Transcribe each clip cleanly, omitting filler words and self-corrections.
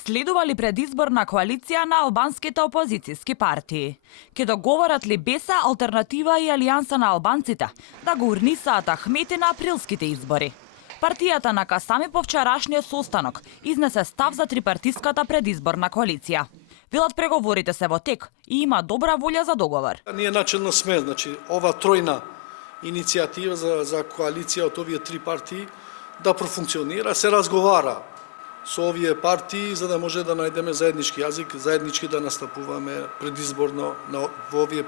Следува ли предизборна коалиција на албанските опозицијски партии? Ке договорат ли БЕСА, Алтернатива и Алијанса на албанците да го урнисаат Ахмети на априлските избори? Партијата на Касами по вчерашниот состанок изнесе став за трипартиската предизборна коалиција. Велат преговорите се во тек и има добра волја за договор. Ние начелно сме, ова тројна иницијатива за коалиција од овие три партии да профункционира, се разговара со овие партии за да може да најдеме заеднички јазик, заеднички да настапуваме предизборно во овие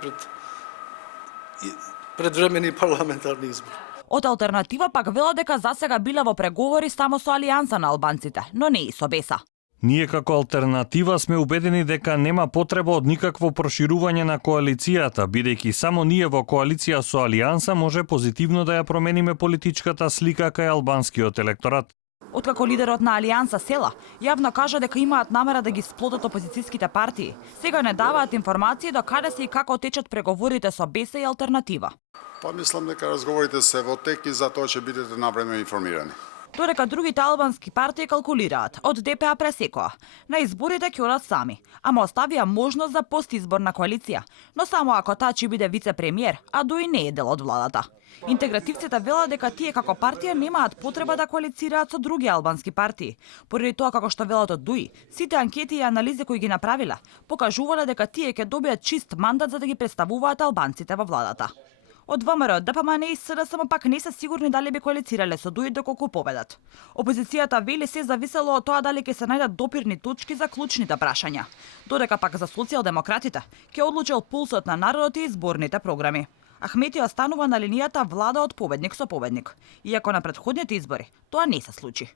предвремени парламентарни избори. Од Алтернатива пак велат дека засега биле во преговори само со Алијанса на албанците, но не и со БЕСА. Ние како Алтернатива сме убедени дека нема потреба од никакво проширување на коалицијата, бидејќи само ние во коалиција со Алијанса може позитивно да ја промениме политичката слика кај албанскиот електорат. Откако лидерот на Алијанса Села јавно кажа дека имаат намера да ги сплотат опозицијските партии, сега не даваат информации до каде се и како течат преговорите со БЕСА и Алтернатива. Па мислам дека разговорите се во тек и затоа ќе бидете навреме информирани. Додека другите албански партии калкулираат, од ДПА пресекоа. На изборите ќе одат сами, ама оставија можност за постизборна коалиција, но само ако таа ќе биде вице-премиер, а Дуи не е дел од владата. Интегративците велат дека тие како партија немаат потреба да коалицираат со други албански партии, поради тоа како што велат од Дуи, сите анкети и анализи кои ги направиле покажувале дека тие ќе добијат чист мандат за да ги представуваат албанците во владата. Од ВМРО, ДПМН и СДСМ пак не се сигурни дали би коалицирале со Дуи доколку победат. Опозицијата вели се зависело од тоа дали ќе се најдат допирни точки за клучните прашања, додека пак за социјалдемократите ќе одлучил пулсот на народот и изборните програми. Ахмети останува на линијата влада од победник со победник, иако на претходните избори тоа не се случи.